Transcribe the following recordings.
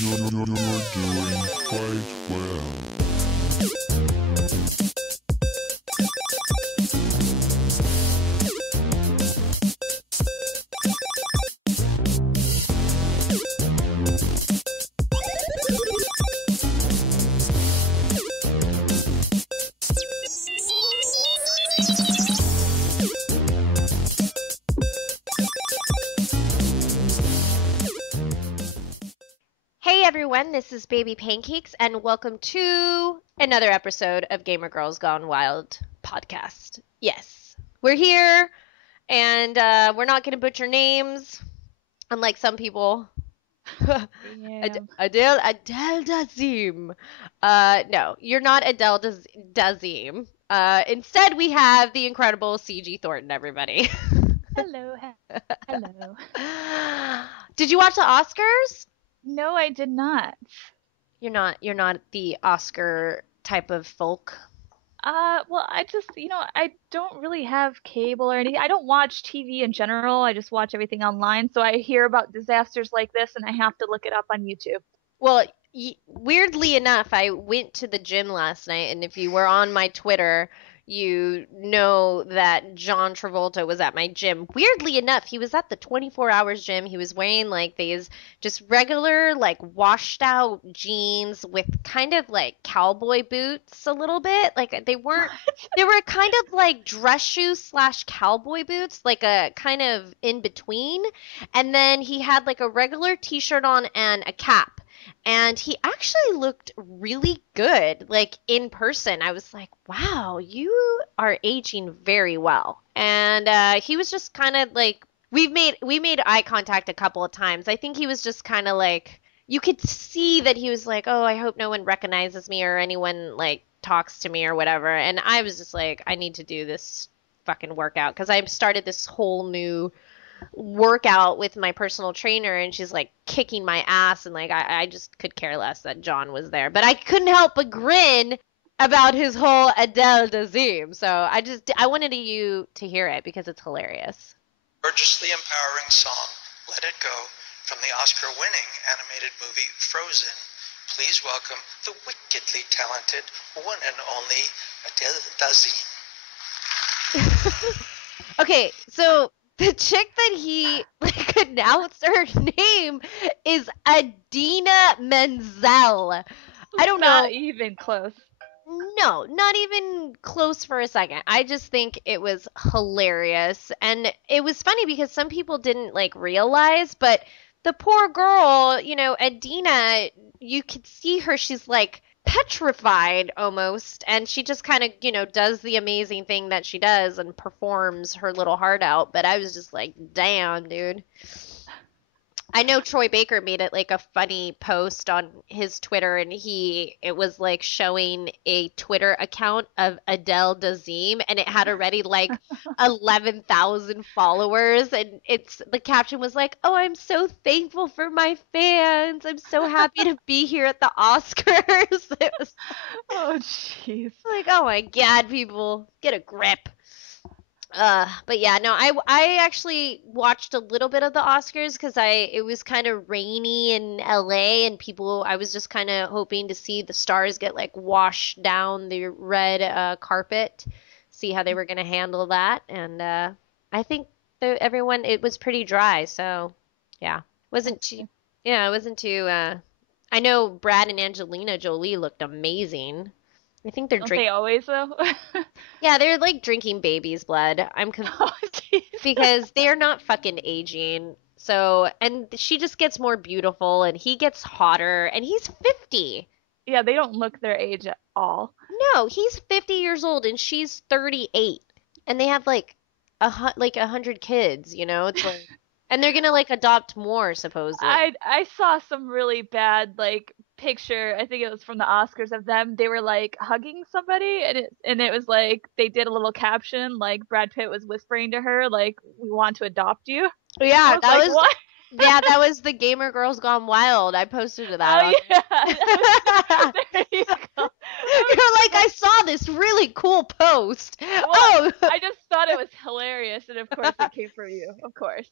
You're doing quite well. Hey everyone, this is Baby Pancakes, and welcome to another episode of Gamer Girls Gone Wild podcast. Yes, we're here, and we're not going to butcher names, unlike some people. Damn. Adele Dazim. No, you're not Adele Dazim. Instead, we have the incredible CG Thornton, everybody. Hello. Hello. Did you watch the Oscars? No, I did not. You're not the Oscar type of folk. Well, I just, I don't really have cable or anything. I don't watch TV in general. I just watch everything online. So I hear about disasters like this and I have to look it up on YouTube. Well, weirdly enough, I went to the gym last night, and if you were on my Twitter, you know that John Travolta was at my gym. Weirdly enough, he was at the 24 hours gym. He was wearing like these just regular, like washed out jeans with kind of like cowboy boots a little bit. Like they were kind of like dress shoes slash cowboy boots, like a kind of in between. And then he had like a regular t-shirt on and a cap. And he actually looked really good, like in person. I was like, wow, you are aging very well. And he was just kind of like, we made eye contact a couple of times. I think he was just kind of like, you could see that he was like, oh, I hope no one recognizes me or anyone like talks to me or whatever. And I was just like, I need to do this fucking workout because I've started this whole new workout with my personal trainer, and she's like kicking my ass, and like I just could care less that John was there, but I couldn't help but grin about his whole Adele Dazim. So I wanted you to hear it because it's hilarious. Gorgeously empowering song, Let It Go, from the Oscar-winning animated movie Frozen. Please welcome the wickedly talented one and only Adele Dazim. Okay, so the chick that he like announced her name is Adina Menzel. I don't know. Not even close. No, not even close for a second. I just think it was hilarious. And it was funny because some people didn't like realize, but the poor girl, Adina, you could see her, she's like petrified almost, and she just kind of, does the amazing thing that she does and performs her little heart out. But I was just like, damn, dude. I know Troy Baker made it like a funny post on his Twitter, and it was like showing a Twitter account of Adele Dazim, and it had already like 11,000 followers, and the caption was like, "Oh, I'm so thankful for my fans. I'm so happy to be here at the Oscars." It was Oh, jeez. like, oh my God, people, get a grip. But yeah, no, I actually watched a little bit of the Oscars because it was kind of rainy in LA, and I was just kind of hoping to see the stars get like washed down the red carpet, see how they were gonna handle that. And I think it was pretty dry, so yeah, wasn't too, yeah, it wasn't too. I know Brad and Angelina Jolie looked amazing. I think they're Don't drinking. they always, though? Yeah, they're like drinking baby's blood. Oh, jeez. Because they're not fucking aging. So, and she just gets more beautiful, and he gets hotter, and he's 50. Yeah, they don't look their age at all. No, he's 50 years old, and she's 38. And they have like 100 kids, It's like, and they're gonna like adopt more, supposedly. I saw some really bad like picture. I think it was from the Oscars of them. They were like hugging somebody, and it was like they did a little caption like Brad Pitt was whispering to her like, "We want to adopt you." Yeah, that was what? Yeah, that was the Gamer Girls Gone Wild. I posted to that. Oh yeah. There you go. You're like, I saw this really cool post. Well, Oh, I just thought it was hilarious, and of course it came from you. Of course.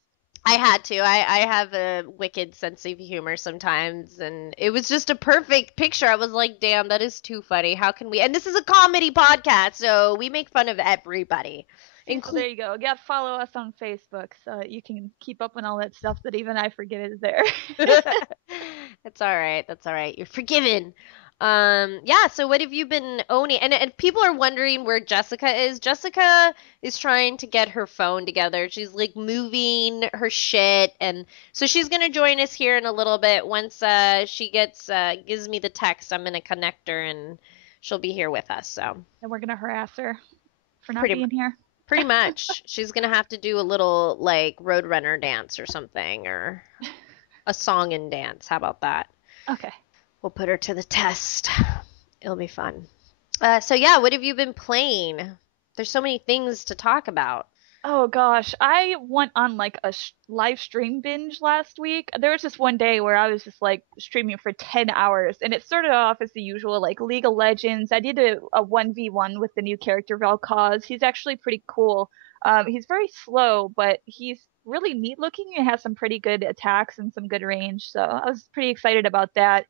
I had to. I have a wicked sense of humor sometimes, and it was just a perfect picture. I was like, damn, that is too funny. How can we? And this is a comedy podcast, so we make fun of everybody. See, so there you go. Yeah, follow us on Facebook so you can keep up on all that stuff that even I forget is there. That's all right. That's all right. You're forgiven. Yeah, so what have you been owning? And people are wondering where Jessica is. Jessica is trying to get her phone together. She's like moving her shit, and so she's gonna join us here in a little bit. Once she gives me the text, I'm gonna connect her and she'll be here with us. So And we're gonna harass her for not Pretty being here. pretty much, she's gonna have to do a little like Roadrunner dance or something, or a song and dance. How about that? Okay. We'll put her to the test. It'll be fun. So yeah, what have you been playing? There's so many things to talk about. Oh gosh, I went on like a live stream binge last week. There was just one day where I was just like streaming for 10 hours, and it started off as the usual like League of Legends. I did a 1v1 with the new character Vel'Koz. He's actually pretty cool. He's very slow, but he's really neat looking and has some pretty good attacks and some good range. So I was pretty excited about that.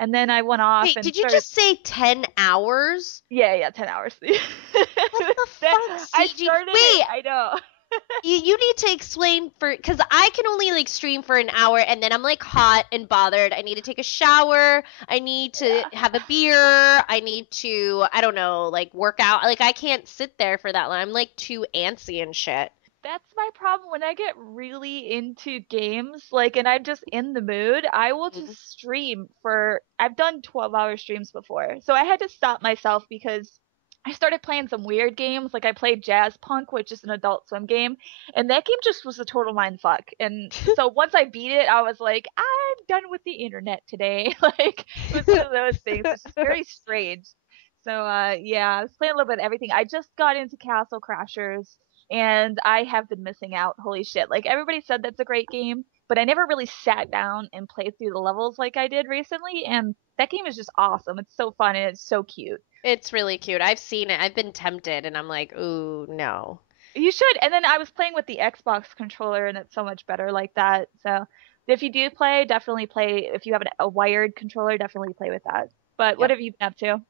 And then I went off Wait, and did you started. just say 10 hours? Yeah, 10 hours. What the fuck, I CG? started Wait, it. I know. you need to explain because I can only like stream for an hour and then I'm like hot and bothered. I need to take a shower. I need to have a beer. I need to, I don't know, like work out. Like I can't sit there for that long. I'm like too antsy and shit. That's my problem when I get really into games, like, and I'm just in the mood, I will Mhm. just stream for, I've done 12-hour streams before. So I had to stop myself because I started playing some weird games. Like I played Jazz Punk, which is an Adult Swim game, and that game just was a total mind fuck. And so once I beat it, I was like, I'm done with the internet today. Like it was one of those things. It's just very strange. So yeah, I was playing a little bit of everything. I just got into Castle Crashers and I have been missing out. Holy shit. Like everybody said that's a great game, but I never really sat down and played through the levels like I did recently, and that game is just awesome. It's so fun and it's so cute. It's really cute. I've seen it. I've been tempted and I'm like, ooh, no. You should. And then I was playing with the Xbox controller and it's so much better like that. So if you do play, definitely play. If you have a wired controller, definitely play with that. But what have you been up to?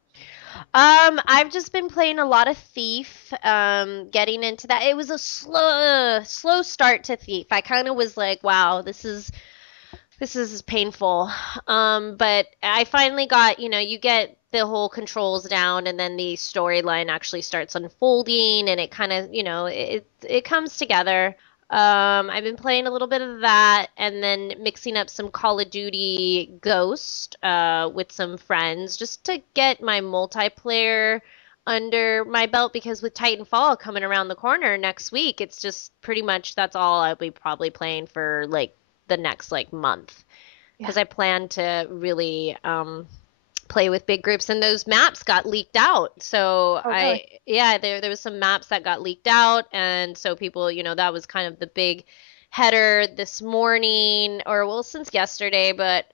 I've just been playing a lot of Thief, getting into that. It was a slow start to Thief. I kind of was like, wow, this is painful. But I finally got, you get the whole controls down and then the storyline actually starts unfolding and it kind of, it comes together. I've been playing a little bit of that and then mixing up some Call of Duty Ghost with some friends just to get my multiplayer under my belt because with Titanfall coming around the corner next week, it's just pretty much that's all I'll be probably playing for like the next like month because I plan to really play with big groups and those maps got leaked out. So really? there was some maps that got leaked out and so people, that was kind of the big header this morning or well since yesterday, but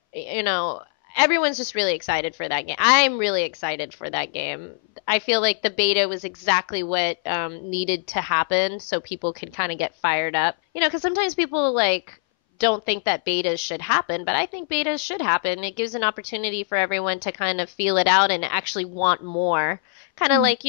everyone's just really excited for that game. I'm really excited for that game. I feel like the beta was exactly what needed to happen so people could kind of get fired up. Because sometimes people like don't think that betas should happen, but I think betas should happen. It gives an opportunity for everyone to kind of feel it out and actually want more. Kind of like,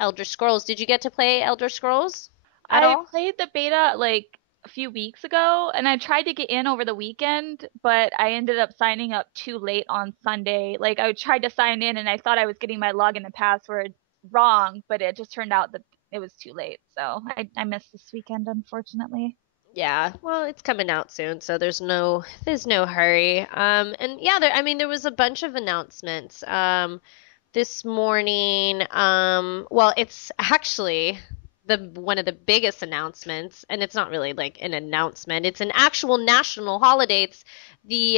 Elder Scrolls. Did you get to play Elder Scrolls at all? I played the beta like a few weeks ago and I tried to get in over the weekend, but I ended up signing up too late on Sunday. Like I tried to sign in and I thought I was getting my login and password wrong, but it just turned out that it was too late. So I missed this weekend, unfortunately. Yeah, well, it's coming out soon, so there's no hurry. And yeah, there was a bunch of announcements. This morning, well, it's actually the one of the biggest announcements, and it's not really like an announcement. It's an actual national holiday. It's the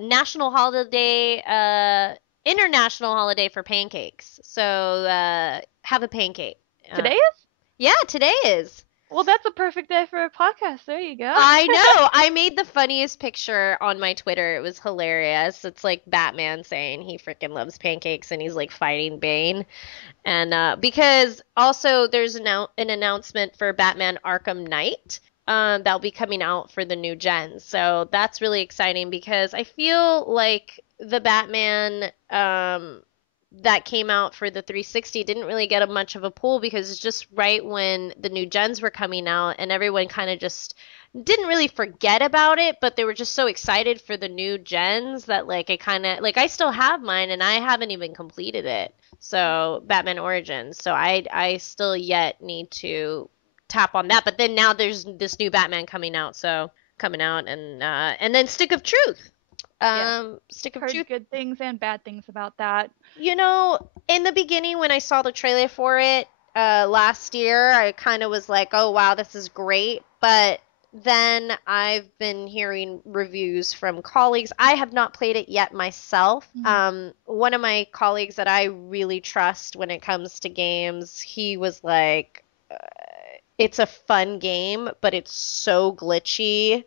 national holiday, international holiday for pancakes. So have a pancake. Today is? Yeah, today is. Well, that's a perfect day for a podcast. There you go. I know. I made the funniest picture on my Twitter. It was hilarious. It's like Batman saying he freaking loves pancakes and he's like fighting Bane. And because also there's an announcement for Batman Arkham Knight. that'll be coming out for the new gen. So that's really exciting because I feel like the Batman that came out for the 360 didn't really get much of a pull because it's just right when the new gens were coming out and everyone kind of just didn't really forget about it, but they were just so excited for the new gens that like it kind of like I still have mine and I haven't even completed it. So Batman Origins. So I still yet need to tap on that. But then now there's this new Batman coming out, and then Stick of Truth. Stick of Heard Truth. good things and bad things about that. You know, in the beginning when I saw the trailer for it last year, I kind of was like, oh wow, this is great. But then I've been hearing reviews from colleagues. I have not played it yet myself. One of my colleagues that I really trust when it comes to games, he was like, it's a fun game, but it's so glitchy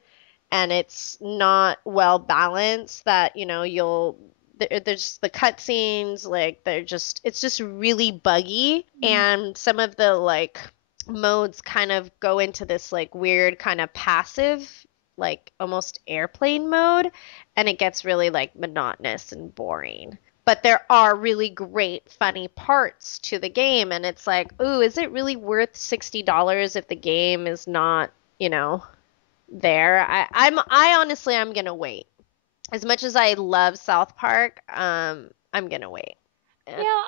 and it's not well balanced that, you know, there's the cutscenes, like it's just really buggy, and some of the like modes kind of go into this like weird kind of passive, like almost airplane mode, and it gets really like monotonous and boring. But there are really great funny parts to the game, and it's like, ooh, is it really worth $60 if the game is not, you know, there? I honestly I'm gonna wait. As much as I love South Park, I'm gonna wait. Yeah,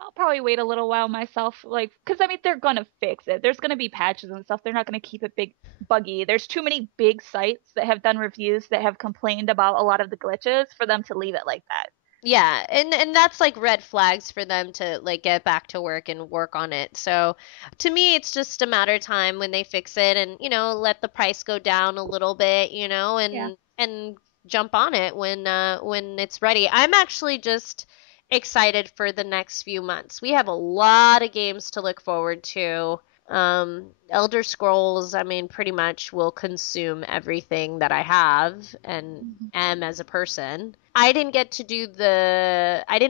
I'll probably wait a little while myself, like, because I mean they're gonna fix it. There's gonna be patches and stuff. They're not gonna keep it buggy. There's too many big sites that have done reviews that have complained about a lot of the glitches for them to leave it like that. Yeah, and that's like red flags for them to like get back to work and work on it. So to me, it's just a matter of time when they fix it and, you know, let the price go down a little bit, you know, and jump on it when it's ready. I'm actually just excited for the next few months. We have a lot of games to look forward to. Elder Scrolls, I mean, pretty much will consume everything that I have and am as a person. I didn't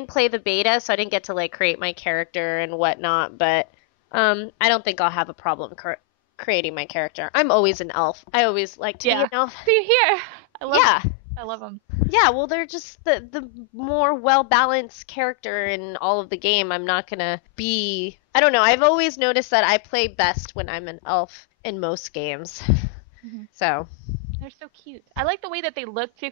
play the beta, so I didn't get to like create my character and whatnot, but I don't think I'll have a problem creating my character. I'm always an elf. I always like to be an elf. See here. I love them. Yeah, well, they're just the more well-balanced character in all of the game. I'm not gonna be... I don't know. I've always noticed that I play best when I'm an elf in most games. So... They're so cute. I like the way that they look too.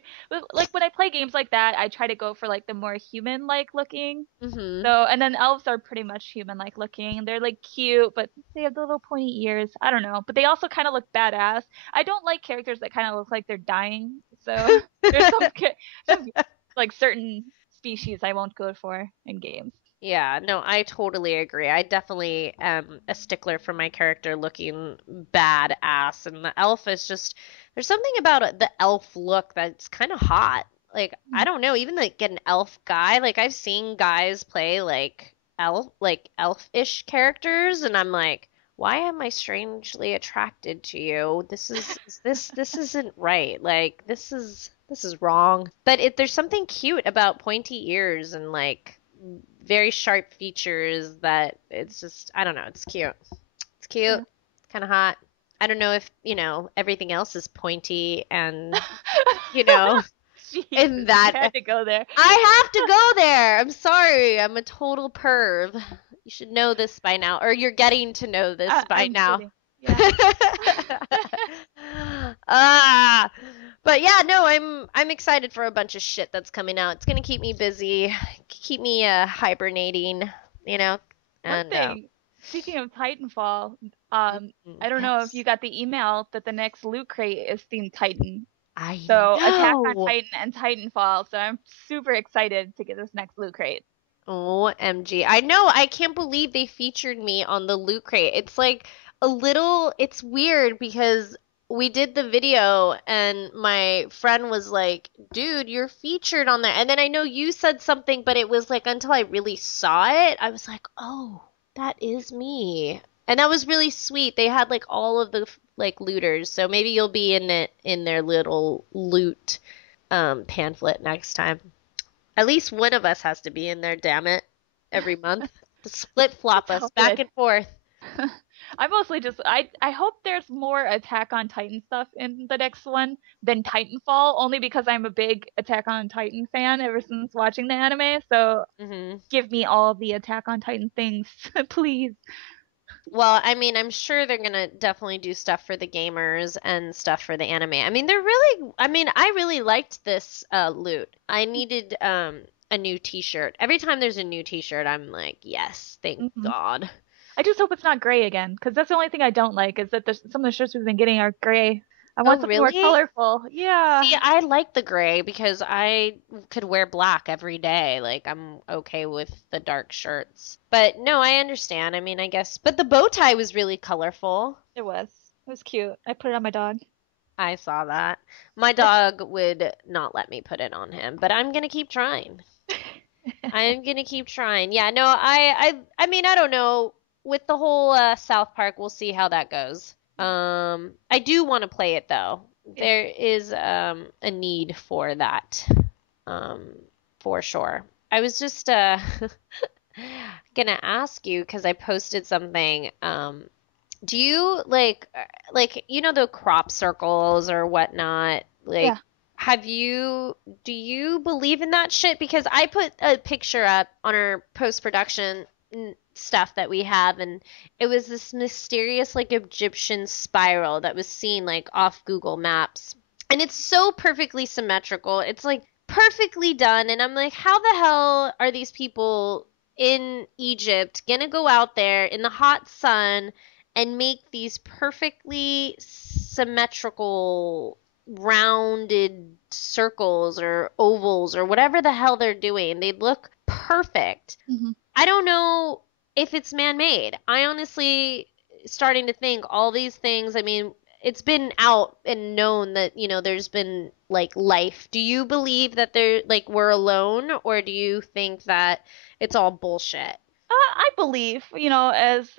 Like when I play games like that, I try to go for like the more human-like looking. So, and then elves are pretty much human-like looking. They're like cute, but they have the little pointy ears. I don't know, but they also kind of look badass. I don't like characters that kind of look like they're dying. So there's some like certain species I won't go for in games. Yeah, no, I totally agree. I definitely am a stickler for my character looking badass, and the elf is just, there's something about the elf look that's kind of hot. Like, I don't know, even like an elf guy, like I've seen guys play like elfish characters, and I'm like, why am I strangely attracted to you? This isn't right. Like, this is wrong. But there's something cute about pointy ears and like very sharp features that it's just, I don't know, it's cute. It's cute. Yeah. It's kind of hot. I don't know if, you know, everything else is pointy and, you know, in that. I had to go there. I have to go there. I'm sorry. I'm a total perv. You should know this by now, or you're getting to know this by I'm now. kidding. Yeah. But yeah, no, I'm excited for a bunch of shit that's coming out. It's gonna keep me busy, keep me hibernating, you know. One And thing, speaking of Titanfall, I don't know if you got the email that the next loot crate is themed Titan. So Attack on Titan and Titanfall. So I'm super excited to get this next loot crate. OMG. I know, I can't believe they featured me on the loot crate. It's like it's weird because we did the video and my friend was like, dude, you're featured on there. And then I know you said something, but it was like until I really saw it, I was like, oh, that is me. And that was really sweet. They had like all of the like looters. So maybe you'll be in their little loot pamphlet next time. At least one of us has to be in there, damn it. Every month. To flip-flop us back and forth. I mostly just I hope there's more Attack on Titan stuff in the next one than Titanfall, only because I'm a big Attack on Titan fan ever since watching the anime. So Hmm. give me all the Attack on Titan things, please. Well, I mean, I'm sure they're gonna definitely do stuff for the gamers and stuff for the anime. I mean, they're really, I mean, I really liked this loot. I needed a new t-shirt. Every time there's a new t-shirt, I'm like, yes, thank Hmm. God. I just hope it's not gray again, because that's the only thing I don't like is that some of the shirts we've been getting are gray. I Oh, want something more really? colorful. Yeah. See, I like the gray because I could wear black every day. Like, I'm okay with the dark shirts. But no, I understand. I mean, I guess, but the bow tie was really colorful. It was. It was cute. I put it on my dog. I saw that. My dog would not let me put it on him, but I'm gonna keep trying. I'm gonna keep trying. Yeah, no, I mean, I don't know. With the whole South Park, we'll see how that goes. I do want to play it though. Yeah. There is a need for that, um, for sure. I was just gonna ask you because I posted something. Do you like you know the crop circles or whatnot? Like, Yeah. do you believe in that shit? Because I put a picture up on our post-production stuff that we have, and it was this mysterious like Egyptian spiral that was seen like off Google Maps. And it's so perfectly symmetrical. It's like perfectly done, and I'm like, how the hell are these people in Egypt gonna go out there in the hot sun and make these perfectly symmetrical rounded circles or ovals or whatever the hell they're doing? They look perfect. Hmm. I don't know if it's man-made. I honestly starting to think all these things, I mean, it's been out and known that, there's been like life. Do you believe that we're alone, or do you think that it's all bullshit? I believe, as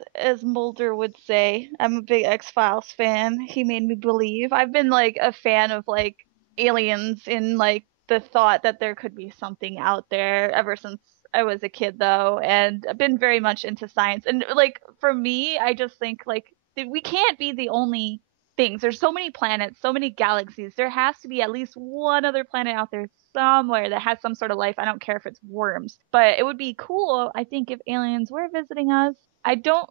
Mulder would say, I'm a big X-Files fan. He made me believe. I've been like a fan of like aliens in like the thought that there could be something out there ever since I was a kid though, and I've been very much into science. And like for me, I just think like we can't be the only things. There's so many planets, so many galaxies. There has to be at least one other planet out there somewhere that has some sort of life. I don't care if it's worms, but it would be cool, I think, if aliens were visiting us. I don't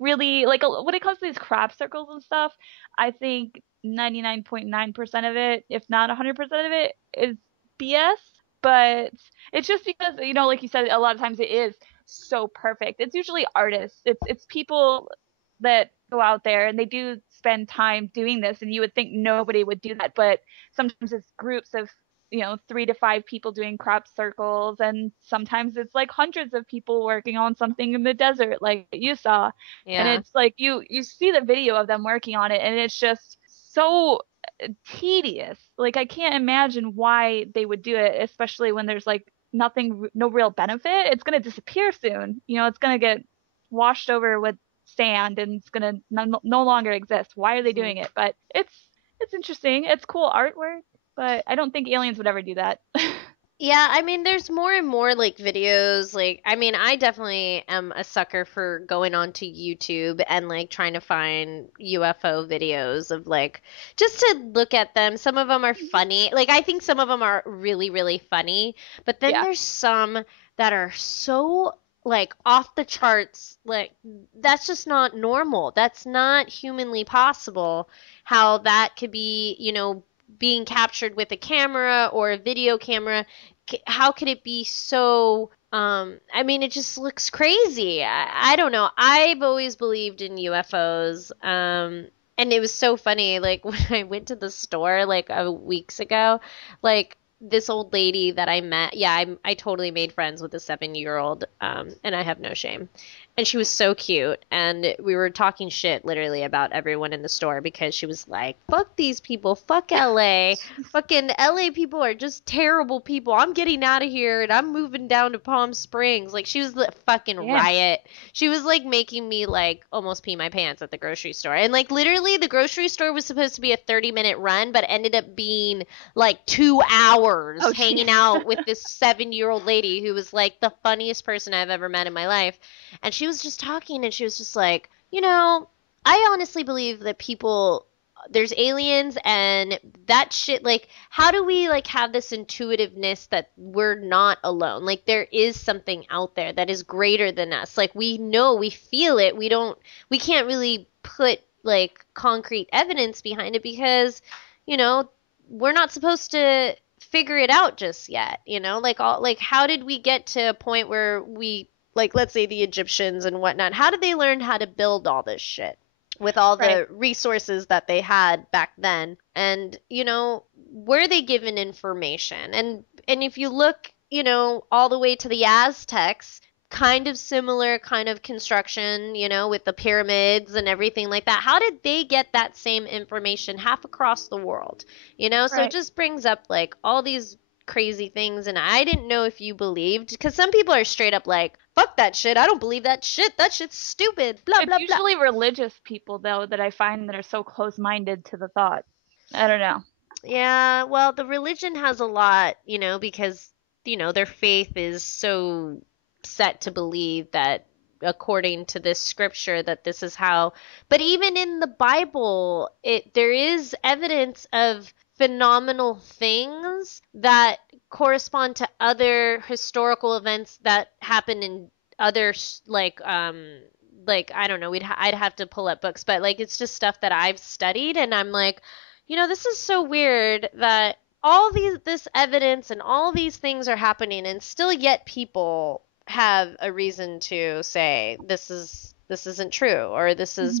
really like when it comes to these crop circles and stuff. I think 99.9% of it, if not 100% of it, is BS. But it's just because, like you said, a lot of times it is so perfect. It's usually artists. It's people that go out there and they do spend time doing this, and you would think nobody would do that, but sometimes it's groups of 3 to 5 people doing crop circles, and sometimes it's like hundreds of people working on something in the desert like you saw. And Yeah. it's like you see the video of them working on it, and it's just so tedious. Like I can't imagine why they would do it, especially when there's like nothing, no real benefit. It's going to disappear soon. It's going to get washed over with sand, and it's going to no longer exist. Why are they doing it? But it's interesting. It's cool artwork, but I don't think aliens would ever do that. Yeah, I mean, there's more and more like videos. Like, I mean, I definitely am a sucker for going onto YouTube and like trying to find UFO videos of like just to look at them. Some of them are funny. Like, I think some of them are really, really funny. But then Yeah. there's some that are so like off the charts. Like, that's just not normal. That's not humanly possible how that could be, being captured with a camera or a video camera. How could it be so I mean, it just looks crazy. I don't know. I've always believed in UFOs. And it was so funny, like when I went to the store like weeks ago, like this old lady that I met, yeah, I totally made friends with a 7-year-old, and I have no shame. And she was so cute, and we were talking shit literally about everyone in the store because she was like, fuck these people, fuck LA. Fucking LA people are just terrible people. I'm getting out of here and I'm moving down to Palm Springs. Like, she was the fucking Yeah. riot. She was like making me like almost pee my pants at the grocery store. And like literally the grocery store was supposed to be a 30-minute run, but ended up being like 2 hours Oh, hanging jeez. out with this 7-year-old lady who was like the funniest person I've ever met in my life. And she was just talking, and she was just like, I honestly believe that there's aliens and that shit, like, how do we, like, have this intuitiveness that we're not alone? Like, there is something out there that is greater than us. Like, we know, we feel it. We can't really put, like, concrete evidence behind it because, we're not supposed to figure it out just yet, like, how did we get to a point where like, let's say the Egyptians and whatnot, how did they learn how to build all this shit with all the resources that they had back then? And, were they given information? And if you look, all the way to the Aztecs, kind of similar kind of construction, with the pyramids and everything like that. How did they get that same information half across the world? So it just brings up, like, all these crazy things, and I didn't know if you believed, because some people are straight up like, fuck that shit, I don't believe that shit, that shit's stupid, blah, blah, blah. It's usually religious people, though, that I find that are so close-minded to the thought. I don't know. Yeah, well, the religion has a lot, because, their faith is so set to believe that, according to this scripture, that this is how. But even in the Bible, there is evidence of phenomenal things that correspond to other historical events that happen in other, like, I don't know, I'd have to pull up books, but, like, it's just stuff that I've studied, and I'm like, this is so weird that this evidence and all these things are happening, and still yet people have a reason to say this isn't true, or this is,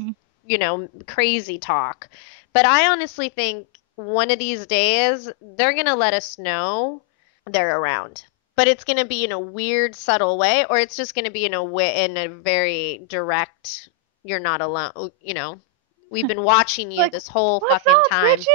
crazy talk. But I honestly think one of these days they're going to let us know they're around. But it's going to be in a weird, subtle way, or it's just going to be in a very direct, you're not alone, we've been watching you, like, this whole fucking up, time. Bitches?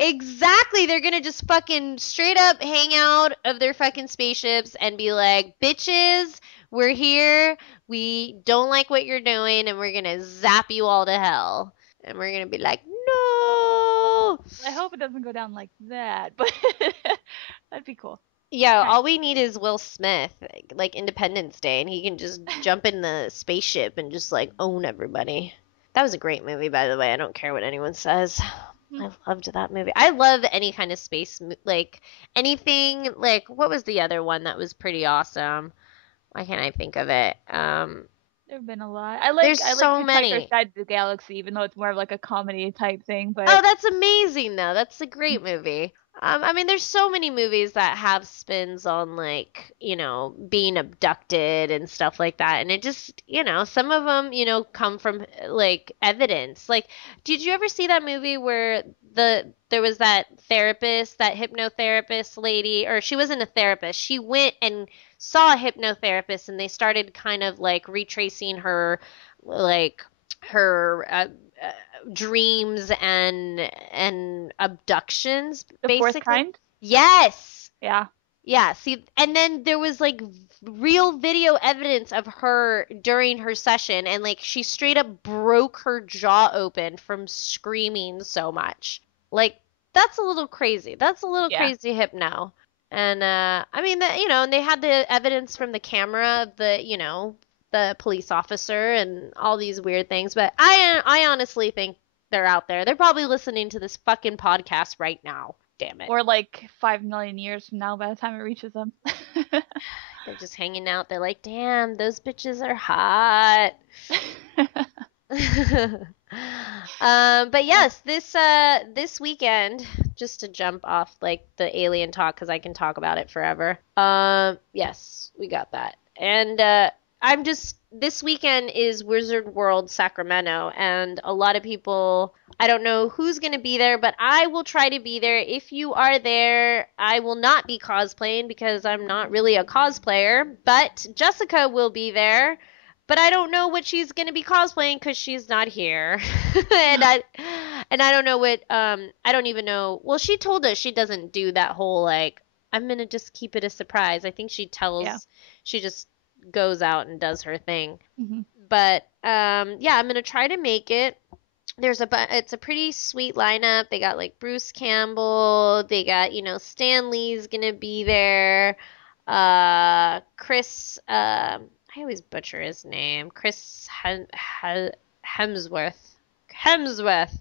Exactly. They're gonna just fucking straight up hang out of their fucking spaceships and be like, bitches, we're here. We don't like what you're doing, and we're gonna zap you all to hell. And we're gonna be like, no. I hope it doesn't go down like that, but that'd be cool. Yeah, all we need is Will Smith, like Independence Day, and he can just jump in the spaceship and just, like, own everybody. That was a great movie, by the way. I don't care what anyone says. I loved that movie. I love any kind of space, like, anything, like, what was the other one that was pretty awesome? Why can't I think of it? There've been a lot. I like so many. Hitchhiker's Guide to the Galaxy, even though it's more of like a comedy type thing. But oh, that's amazing, though. That's a great movie. I mean, there's so many movies that have spins on, like, being abducted and stuff like that. And it just, some of them, come from, like, evidence. Like, did you ever see that movie where there was that therapist, that hypnotherapist lady, or she wasn't a therapist. She went and saw a hypnotherapist, and they started kind of, like, retracing her, like, her dreams and abductions, the basically. Fourth Kind? Yes. Yeah. Yeah. See, and then there was, like, real video evidence of her during her session, and, like, she straight up broke her jaw open from screaming so much. Like, that's a little crazy. That's a little crazy hypno. And I mean, and they had the evidence from the camera of the police officer and all these weird things. But I honestly think they're out there. They're probably listening to this fucking podcast right now. Damn it. Or like 5 million years from now by the time it reaches them. They're just hanging out. They're like, damn, those bitches are hot. But yes, this weekend, just to jump off, like, the alien talk, because I can talk about it forever. Yes, we got that. And this weekend is Wizard World Sacramento, and a lot of people, I don't know who's going to be there, but I will try to be there. If you are there, I will not be cosplaying because I'm not really a cosplayer, but Jessica will be there. But I don't know what she's going to be cosplaying because she's not here. and I don't know what, I don't even know. Well, she told us she doesn't do that whole, like, I'm going to just keep it a surprise. I think she just goes out and does her thing. Mm-hmm. But, I'm going to try to make it. It's a pretty sweet lineup. They got, like, Bruce Campbell. They got, Stan Lee's going to be there. Chris I always butcher his name. Chris Hemsworth. Hemsworth.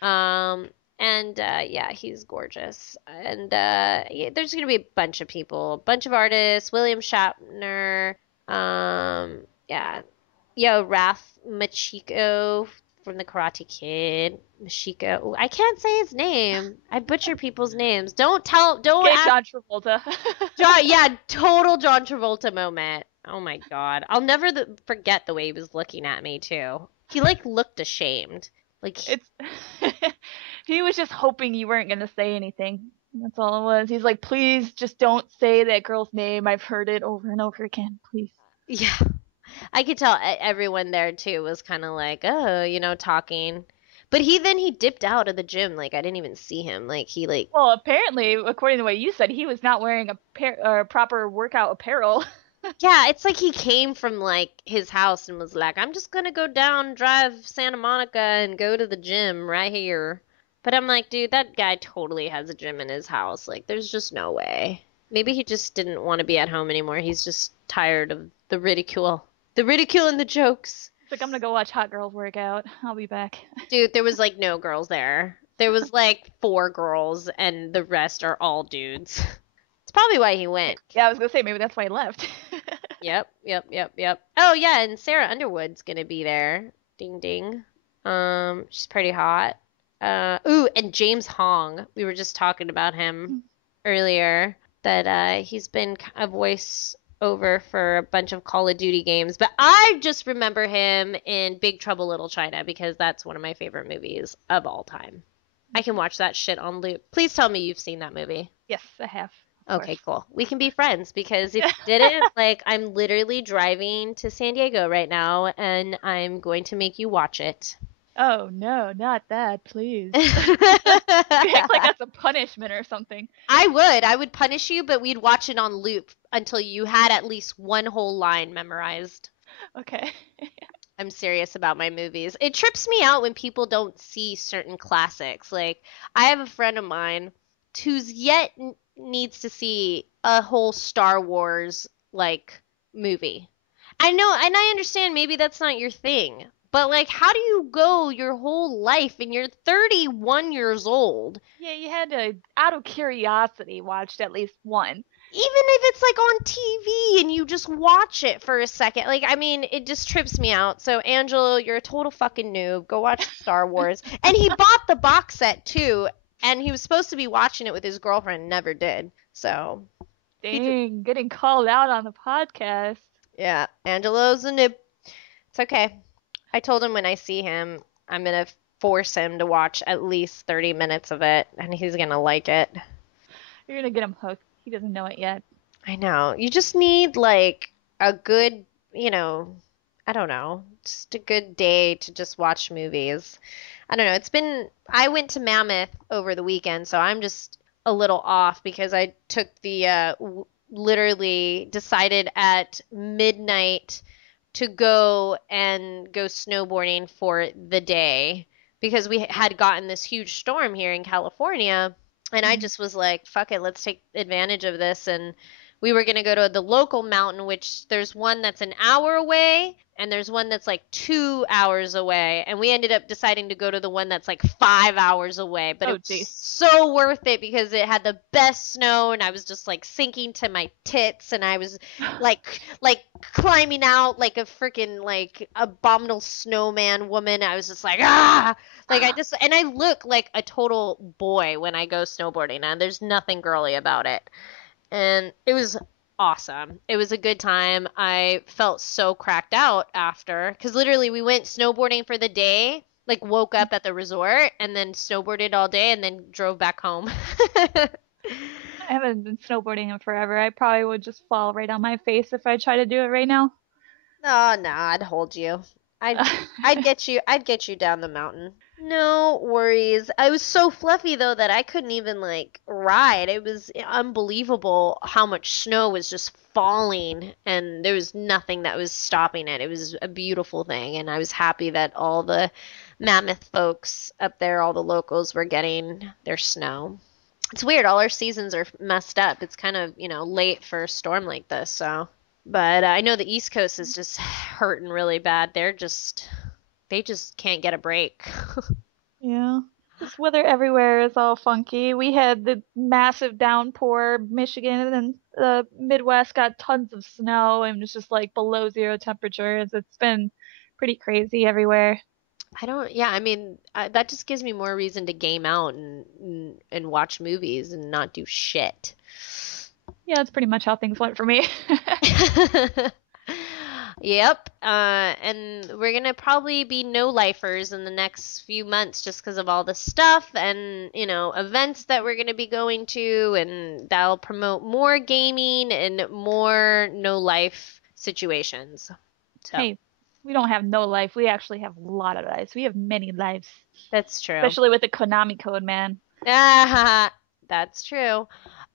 Um, and yeah, he's gorgeous. And yeah, there's gonna be a bunch of people, a bunch of artists. William Shatner. Yeah, yo, Ralph Machiko from the Karate Kid. Machiko. Ooh, I can't say his name. I butcher people's names. Don't Okay, ask. John Travolta. Yeah, total John Travolta moment. Oh my God. I'll never forget the way he was looking at me too. He like looked ashamed. Like It's he was just hoping you weren't gonna say anything. That's all it was. He's like, please just don't say that girl's name. I've heard it over and over again. Please. yeah. I could tell everyone there too was kind of like, oh, talking. But he dipped out of the gym. Like I didn't even see him. Like he like Well, apparently, according to what you said, he was not wearing a proper workout apparel. yeah, it's like he came from like his house and was like, I'm just gonna go down, drive Santa Monica, and go to the gym right here. But I'm like, dude, that guy totally has a gym in his house. Like, there's just no way. Maybe he just didn't want to be at home anymore. He's just tired of the ridicule and the jokes. It's like, I'm gonna go watch hot girls work out. I'll be back. Dude, there was like no girls there. There was like 4 girls, and the rest are all dudes. It's probably why he went. Yeah, I was gonna say maybe that's why he left. Yep. Oh yeah, and Sarah Underwood's gonna be there. Ding ding. She's pretty hot. Ooh, and James Hong. We were just talking about him earlier. That he's been a voice over for a bunch of Call of Duty games, but I just remember him in Big Trouble Little China because that's one of my favorite movies of all time. I can watch that shit on loop. Please tell me you've seen that movie. Yes, I have. Okay, cool. We can be friends because if you didn't, like, I'm literally driving to San Diego right now and I'm going to make you watch it. Oh no, not that, please. You act like that's a punishment or something. I would punish you, but we'd watch it on loop until you had at least one whole line memorized. Okay. I'm serious about my movies. It trips me out when people don't see certain classics. Like, I have a friend of mine who's yet needs to see a whole Star Wars, like, movie. I know, and I understand maybe that's not your thing. But, like, how do you go your whole life and you're 31 years old? Yeah, you had to, out of curiosity, watched at least one. Even if it's, like, on TV and you just watch it for a second. Like, I mean, it just trips me out. So, Angelo, you're a total fucking noob. Go watch Star Wars. And he bought the box set, too. And he was supposed to be watching it with his girlfriend, never did. So. Dang, getting called out on the podcast. Yeah, Angelo's a noob. It's okay. I told him when I see him, I'm going to force him to watch at least 30 minutes of it, and he's going to like it. You're gonna get him hooked. He doesn't know it yet. I know. You just need, like, a good, I don't know, just a good day to just watch movies. I don't know. I went to Mammoth over the weekend, so I'm just a little off because I took the, literally decided at midnight to go snowboarding for the day because we had gotten this huge storm here in California, and I just was like, fuck it, let's take advantage of this. And we were going to go to the local mountain, which there's one that's an hour away and there's one that's like 2 hours away, and we ended up deciding to go to the one that's like 5 hours away. But it was so worth it because it had the best snow, and I was just like sinking to my tits, and I was like climbing out like a freaking like abominable snowman woman. I was just like, like I look like a total boy when I go snowboarding, and there's nothing girly about it. And it was awesome. It was a good time. I felt so cracked out after because literally we went snowboarding for the day, like woke up at the resort and then snowboarded all day and then drove back home. I haven't been snowboarding in forever. I probably would just fall right on my face if I try to do it right now. Oh, no, I'd hold you. I'd get you down the mountain. No worries. I was so fluffy though that I couldn't even like ride. It was unbelievable how much snow was just falling, and there was nothing that was stopping it. It was a beautiful thing, and I was happy that all the Mammoth folks up there, all the locals, were getting their snow. It's weird. All our seasons are messed up. It's kind of, late for a storm like this, so. But I know the East Coast is just hurting really bad. They just can't get a break. Yeah. This weather everywhere is all funky. We had the massive downpour. Michigan and the Midwest got tons of snow and it's just like below zero temperatures. It's been pretty crazy everywhere. Yeah, I mean, that just gives me more reason to game out and watch movies and not do shit. Yeah, that's pretty much how things went for me. Yep. And we're gonna probably be no-lifers in the next few months just because of all the stuff and, events that we're gonna be going to, and that'll promote more gaming and more no-life situations. So Hey, we don't have no life. We actually have a lot of lives. We have many lives, that's true. especially with the Konami code, man. Ah, that's true.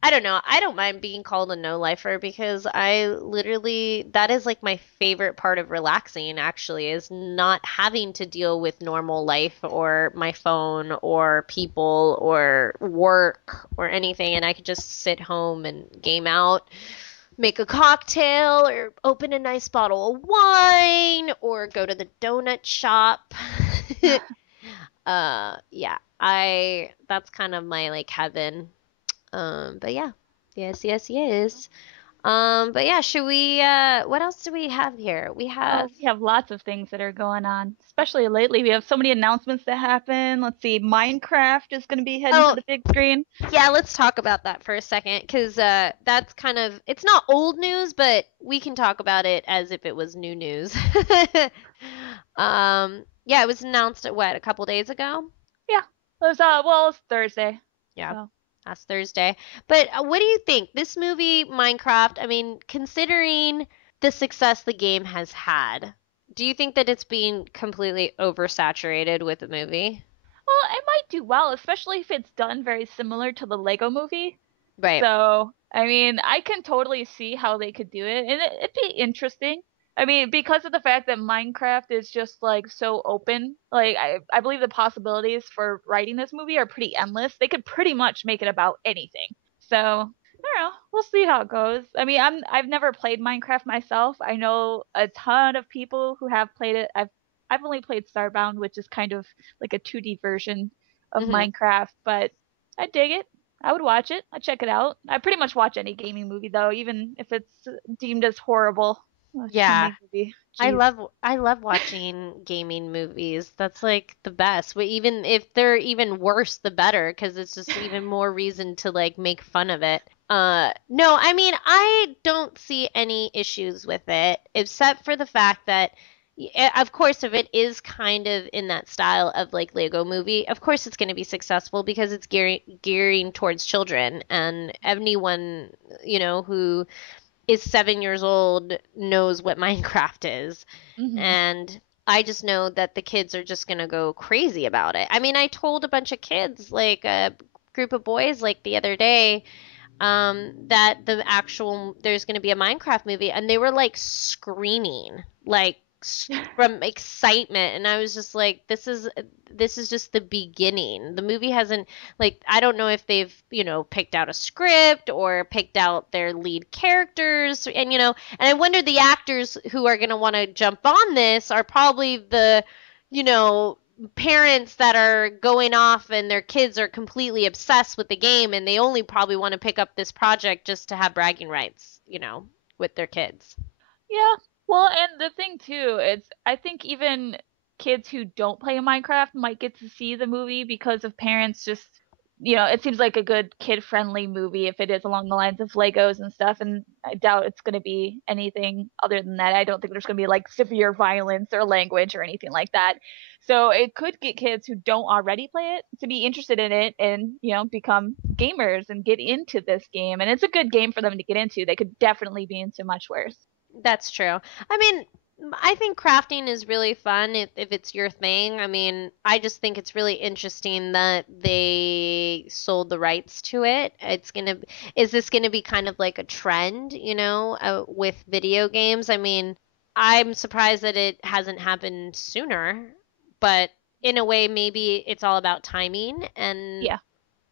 I don't know. I don't mind being called a no-lifer because that is like my favorite part of relaxing, actually, is not having to deal with normal life or my phone or people or work or anything. And I could just sit home and game out, make a cocktail, or open a nice bottle of wine, or go to the donut shop. Yeah, that's kind of my like heaven. But yeah. Yes, yes, yes. But yeah, should we what else do we have here? We Oh, have we have lots of things that are going on, especially lately. We have so many announcements that happen. Let's see, Minecraft is going to be heading to Oh, the big screen. yeah, let's talk about that for a second because that's kind of it's not old news, but we can talk about it as if it was new news. Yeah, it was announced a couple days ago? Yeah, it was well, it's Thursday. Yeah. So Last Thursday. But what do you think? This movie, Minecraft, I mean, considering the success the game has had, do you think that it's being completely oversaturated with the movie? well, it might do well, especially if it's done very similar to the Lego movie. Right. So, I mean, I can totally see how they could do it, and it'd be interesting. I mean, because of the fact that Minecraft is just like so open, like I believe the possibilities for writing this movie are pretty endless. They could pretty much make it about anything. So, I don't know. We'll see how it goes. I mean, I've never played Minecraft myself. I know a ton of people who have played it. I've only played Starbound, which is kind of like a 2D version of Hmm. Minecraft, but I dig it. I would watch it. I'd check it out. I pretty much watch any gaming movie though, even if it's deemed as horrible. Yeah. Any movie. I Jeez. love I love watching gaming movies. That's like the best. But even if they're even worse, the better, because it's just even more reason to like make fun of it. No, I mean, I don't see any issues with it, except for the fact that, of course, if it is kind of in that style of like Lego movie, of course it's going to be successful because it's gearing towards children, and anyone, who is 7 years old knows what Minecraft is. Hmm. And I just know that the kids are just gonna go crazy about it. I mean, I told a bunch of kids, like a group of boys, like the other day, that there's gonna be a Minecraft movie, and they were like screaming, like from excitement, and I was just like, this is just the beginning. The movie hasn't, like, I don't know if they've picked out a script or picked out their lead characters, and I wonder the actors who are gonna want to jump on this are probably the you know parents that are going off and their kids are completely obsessed with the game and they only probably want to pick up this project just to have bragging rights, with their kids. Yeah. Well, and the thing too, it's I think even kids who don't play Minecraft might get to see the movie because of parents just it seems like a good kid-friendly movie if it is along the lines of Legos and stuff, and I doubt it's going to be anything other than that. I don't think there's going to be like severe violence or language or anything like that. So it could get kids who don't already play it to be interested in it and, become gamers and get into this game. And it's a good game for them to get into. They could definitely be into much worse. That's true. I mean, I think crafting is really fun if it's your thing. I mean, I just think it's really interesting that they sold the rights to it. Is this gonna be kind of like a trend, with video games? I mean, I'm surprised that it hasn't happened sooner, but in a way, maybe it's all about timing, and Yeah.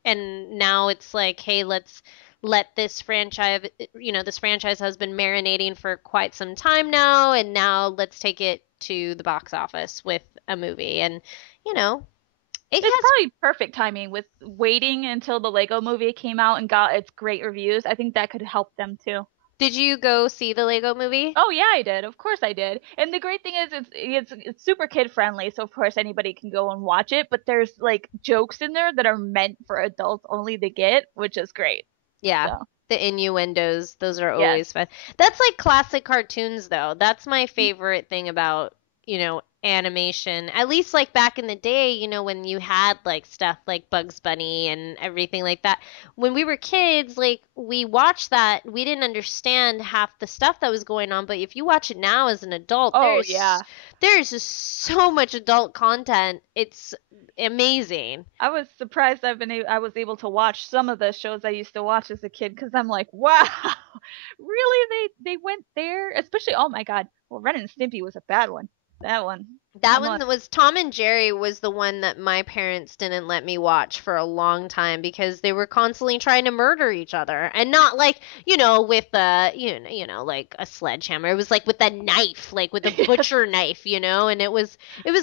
now it's like, hey, let this franchise, this franchise has been marinating for quite some time now, and now let's take it to the box office with a movie. And, it It's has. probably perfect timing with waiting until the Lego movie came out and got its great reviews. I think that could help them too. Did you go see the Lego movie? Oh yeah, I did. Of course I did. And the great thing is it's super kid friendly, so of course anybody can go and watch it, but there's like jokes in there that are meant for adults only to get, which is great. Yeah. So. The innuendos, those are Yes. always fun. That's like classic cartoons, though. That's my favorite thing about, animation. At least like back in the day, when you had like stuff like Bugs Bunny and everything like that. When we were kids, like we watched that, we didn't understand half the stuff that was going on. But if you watch it now as an adult, there's just so much adult content. It's amazing. I was surprised I was able to watch some of the shows I used to watch as a kid because I'm like, wow, really? They went there? Especially, oh my God. Well, Ren and Stimpy was a bad one. That one Was Tom and Jerry was the one that my parents didn't let me watch for a long time because they were constantly trying to murder each other, and not like with like a sledgehammer. It was like with a knife, like with a butcher knife, and it was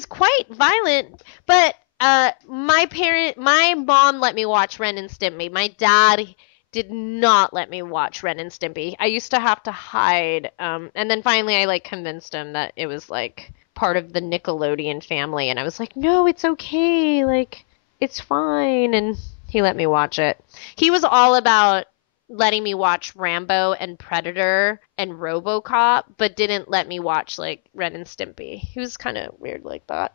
quite violent. But my mom let me watch Ren and Stimpy. My dad did not let me watch Ren and Stimpy. I used to have to hide, and then finally I like convinced him that it was like part of the Nickelodeon family, and I was like, no, it's okay, like it's fine, and he let me watch it. He was all about letting me watch Rambo and Predator and RoboCop, but didn't let me watch like Ren and Stimpy. He was kind of weird like that.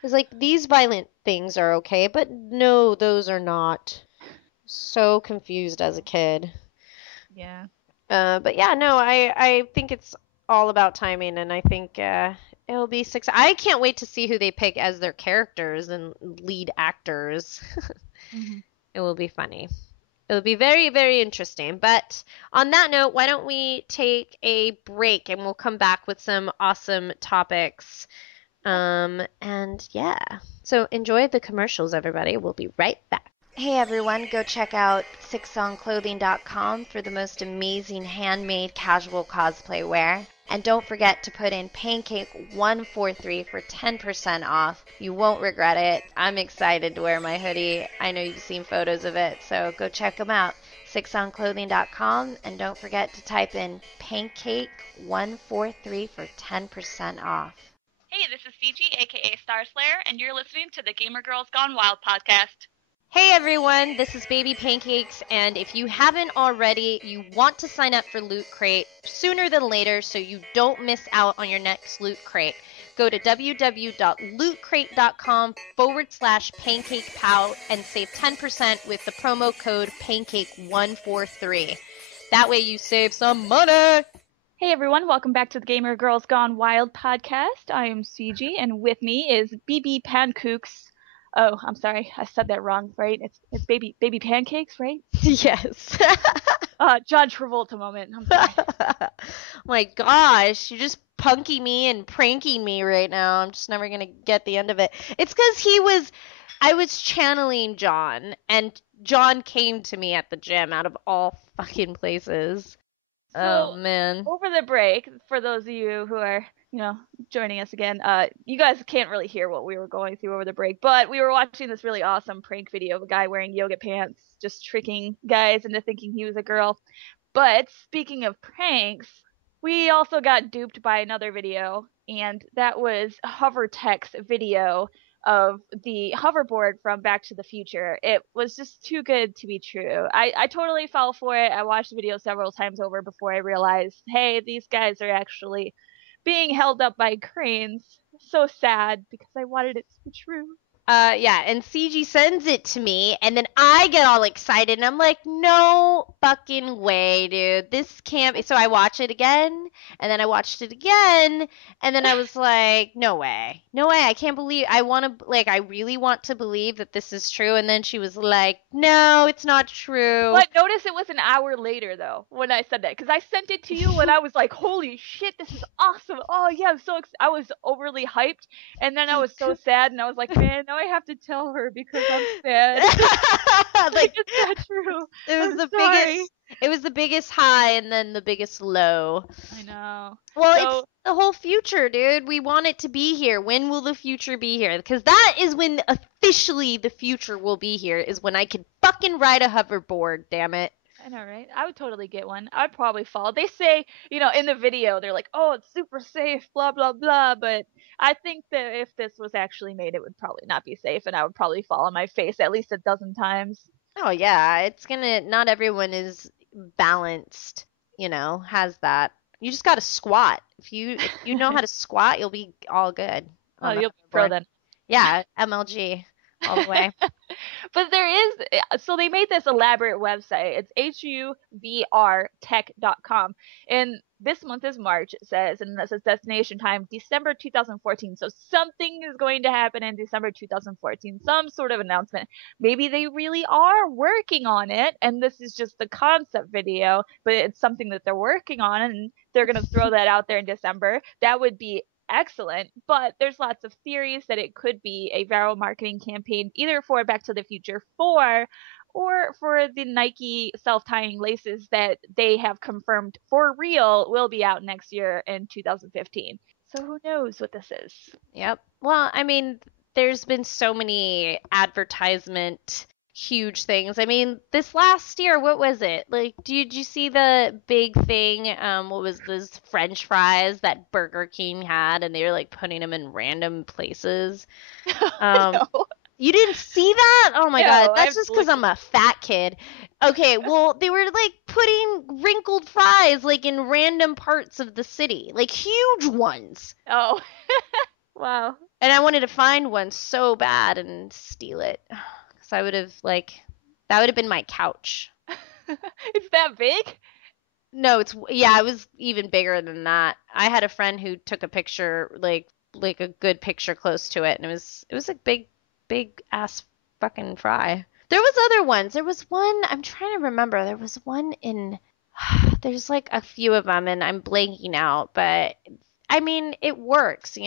He's like, these violent things are okay, but no, those are not. So confused as a kid. Yeah. But yeah, no, I think it's all about timing, and I think it'll be I can't wait to see who they pick as their characters and lead actors. Mm-hmm. It will be funny. It'll be very, very interesting. But on that note, why don't we take a break and we'll come back with some awesome topics. And yeah, so enjoy the commercials, everybody. We'll be right back. Hey everyone, go check out sixsongclothing.com for the most amazing handmade casual cosplay wear. And don't forget to put in Pancake143 for 10% off. You won't regret it. I'm excited to wear my hoodie. I know you've seen photos of it, so go check them out. sixsongclothing.com, and don't forget to type in Pancake143 for 10% off. Hey, this is CG, aka Star Slayer, and you're listening to the Gamer Girls Gone Wild podcast. Hey everyone, this is Baby Pancakes, and if you haven't already, you want to sign up for Loot Crate sooner than later so you don't miss out on your next Loot Crate. Go to www.lootcrate.com/PancakePow and save 10% with the promo code Pancake143. That way you save some money! Hey everyone, welcome back to the Gamer Girls Gone Wild podcast. I am CG, and with me is BB Pancakes. Oh, I'm sorry, I said that wrong, right? It's baby pancakes, right? Yes. John Travolta moment. I'm sorry. My gosh, you're just punking me and pranking me right now. I'm just never gonna get the end of it. It's because I was channeling John, and John came to me at the gym out of all fucking places. So, oh man. Over the break, for those of you who are, joining us again, you guys can't really hear what we were going through over the break, but we were watching this really awesome prank video of a guy wearing yoga pants, just tricking guys into thinking he was a girl. But speaking of pranks, we also got duped by another video, and that was HUVr Tech's video of the hoverboard from Back to the Future. It was just too good to be true. I totally fell for it. I watched the video several times over before I realized, hey, these guys are actually being held up by cranes. So sad because I wanted it to be true. Yeah, and CG sends it to me, and then I get all excited, and I'm like, no fucking way, dude. This can't be. So I watch it again, and then I watched it again, and then I was like, no way. No way. I can't believe. I really want to believe that this is true. And then she was like, no, it's not true. But notice it was an hour later, though, when I said that, because I sent it to you when I was like, holy shit, this is awesome. Oh, yeah, I was overly hyped, and then I was so sad, and I was like, man, no, Now I have to tell her because I'm sad. Like It's not true. it was I'm the sorry. biggest. It was the biggest high and then the biggest low. I know. Well, So it's the whole future, dude. We want it to be here. When will the future be here? Because that is when officially the future will be here, is when I can fucking ride a hoverboard, damn it. I know, right? I would totally get one. I'd probably fall. They say, in the video, they're like, "Oh, it's super safe, blah blah blah." But I think that if this was actually made, it would probably not be safe, and I would probably fall on my face at least a dozen times. Oh, yeah. Not everyone is balanced, has that. You just got to squat. If you know how to squat, you'll be all good. Oh, on the you'll be pro hoverboard. then. Yeah, MLG all the way. But there is, so they made this elaborate website. It's HUVrtech.com. And this month is March, it says, and this is destination time, December 2014. So something is going to happen in December 2014, some sort of announcement. Maybe they really are working on it, and this is just the concept video, but it's something that they're working on, and they're going to throw that out there in December. That would be excellent, but there's lots of theories that it could be a viral marketing campaign either for Back to the Future 4 or for the Nike self-tying laces that they have confirmed for real will be out next year in 2015. So who knows what this is? Yep. Well, I mean, there's been so many advertisement huge things. I mean, this last year, what was it? Like, did you see the big thing? What was those French fries that Burger King had, and they were like putting them in random places? No. You didn't see that? Oh my No, God, I that's just because I'm a fat kid. Okay, well, they were like putting wrinkled fries like in random parts of the city, like huge ones. Oh. Wow. And I wanted to find one so bad and steal it. Because I would have, that would have been my couch. It's that big? No, it was even bigger than that. I had a friend who took a picture, like a good picture close to it, and it was a big ass fucking fry. There was other ones. There was one, I'm trying to remember. There was one in, there's like a few of them, and I'm blanking out, but I mean, it works,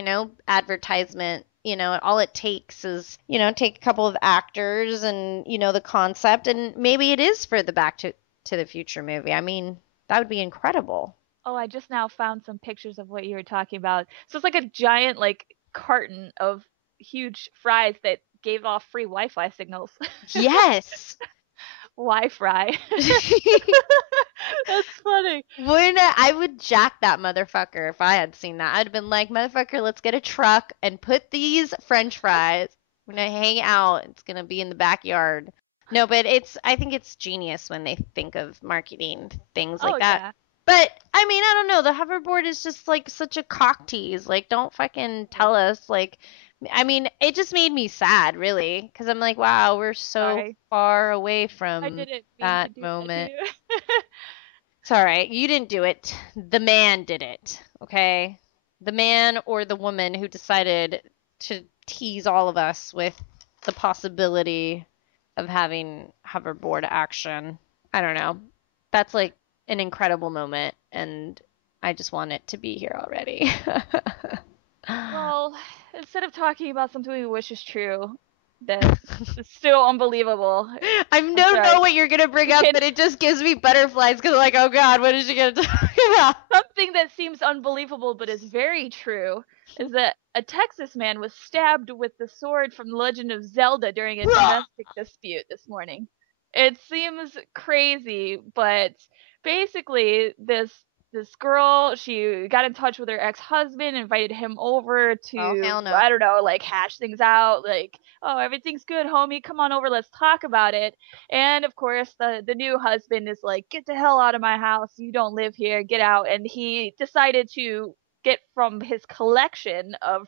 advertisement. All it takes is, take a couple of actors and, the concept, and maybe it is for the Back to the Future movie. I mean, that would be incredible. Oh, I just now found some pictures of what you were talking about. So it's like a giant, carton of huge fries that gave off free Wi-Fi signals. Yes. Wi-Fi. That's funny. I would jack that motherfucker if I had seen that. I'd have been like, motherfucker, let's get a truck and put these French fries. We're gonna hang out. It's gonna be in the backyard. No, but I think it's genius when they think of marketing things like that. Yeah. But I mean, I don't know. The hoverboard is just like such a cock tease. Like, don't fucking tell us. Like, I mean, it just made me sad, really, because I'm like, wow, we're so Sorry. far away from I didn't mean that to do moment. That to you. It's all right. You didn't do it. The man did it. Okay? The man or the woman who decided to tease all of us with the possibility of having hoverboard action. I don't know. That's like an incredible moment, and I just want it to be here already. Well, instead of talking about something we wish is true, that's still unbelievable. I don't know what you're going to bring up, but it just gives me butterflies because I'm like, oh God, what is she going to talk about? Something that seems unbelievable but is very true is that a Texas man was stabbed with the sword from The Legend of Zelda during a domestic dispute this morning. It seems crazy, but basically this girl, she got in touch with her ex-husband, invited him over to, hell no. I don't know, hash things out, oh, everything's good, homie, come on over, let's talk about it. And of course, the new husband is like, get the hell out of my house, you don't live here, get out. And he decided to get from his collection of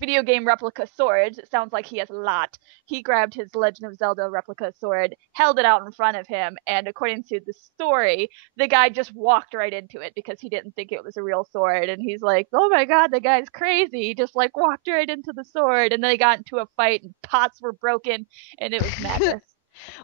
video game replica swords, it sounds like he has a lot, he grabbed his Legend of Zelda replica sword, held it out in front of him, and according to the story, the guy just walked right into it because he didn't think it was a real sword, and he's like, oh my God, the guy's crazy, he just walked right into the sword, and then they got into a fight, and pots were broken, and it was madness.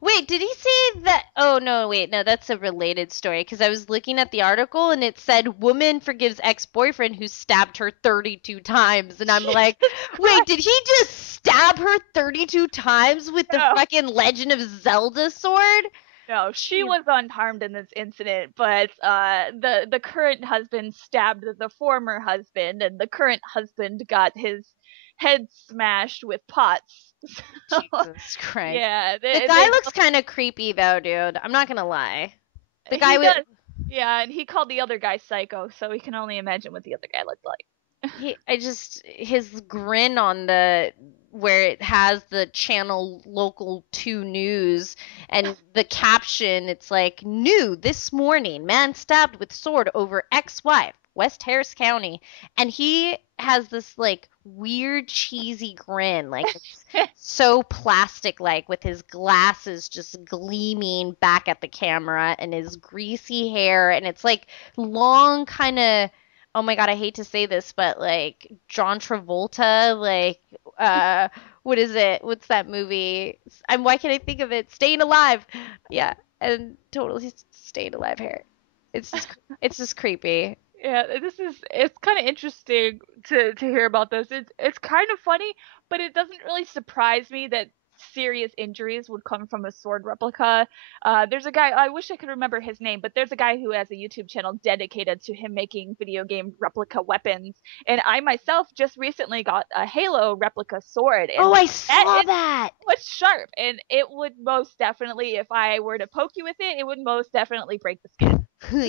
Wait, did he say that? Oh, no, wait, no, that's a related story because I was looking at the article and it said woman forgives ex-boyfriend who stabbed her 32 times. And I'm like, wait, did he just stab her 32 times with the No. fucking Legend of Zelda sword? No, she was unharmed in this incident, but the current husband stabbed the former husband, and the current husband got his head smashed with pots. So, Jesus Christ. yeah, The guy looks kind of creepy though, dude. I'm not gonna lie. The guy he with does. Yeah, and he called the other guy psycho, so we can only imagine what the other guy looked like. his grin on the where it has the channel local 2 news and the caption, it's like, new this morning, man stabbed with sword over ex-wife, West Harris County. And he has this like weird cheesy grin, like it's so plastic like, with his glasses just gleaming back at the camera and his greasy hair, and it's like long kind of, oh my God, I hate to say this, but like John Travolta, like what is it? What's that movie? Why can't I think of it? Staying Alive. Yeah, and totally Staying Alive hair. It's just creepy. Yeah, it's kind of interesting to hear about this. It's kind of funny, but it doesn't really surprise me that serious injuries would come from a sword replica. There's a guy, I wish I could remember his name, but there's a guy who has a YouTube channel dedicated to him making video game replica weapons. And I myself just recently got a Halo replica sword. And Oh, I saw that. It was sharp, and it would most definitely, if I were to poke you with it, it would most definitely break the skin.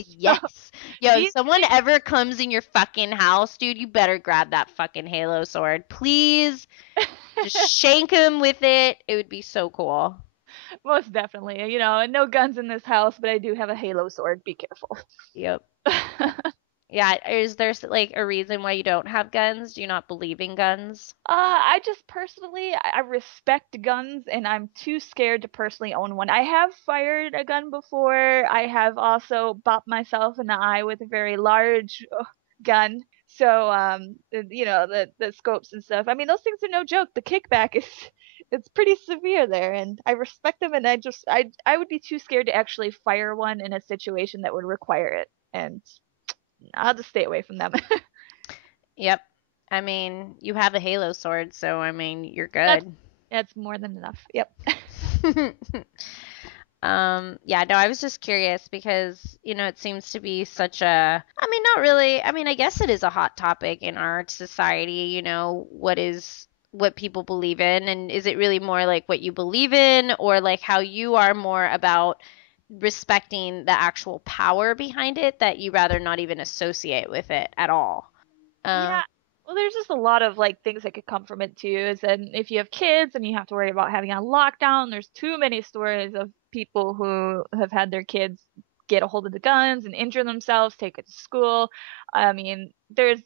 Yes. Yo, if someone ever comes in your fucking house, dude, you better grab that fucking Halo sword. Please. Just shank him with it. It would be so cool. Most definitely. You know, no guns in this house, but I do have a Halo sword. Be careful. Yep. Yeah, is there like a reason why you don't have guns? Do you not believe in guns? I just personally, I respect guns, and I'm too scared to personally own one. I have fired a gun before. I have also bopped myself in the eye with a very large gun. So, you know, the scopes and stuff. I mean, those things are no joke. The kickback is, it's pretty severe there, and I respect them, and I would be too scared to actually fire one in a situation that would require it, and I'll just stay away from them. Yep. I mean, you have a Halo sword, so I mean, you're good. That's more than enough. Yep. Yeah, no, I was just curious because, you know, it seems to be such a, I mean, not really, I mean, I guess it is a hot topic in our society, you know, what people believe in, and is it really more like what you believe in, or like how you are more about respecting the actual power behind it, that you rather not even associate with it at all? Yeah. Well, there's just a lot of like things that could come from it too. Is then if you have kids and you have to worry about having a lockdown, there's too many stories of people who have had their kids get a hold of the guns and injure themselves, take it to school. I mean, there's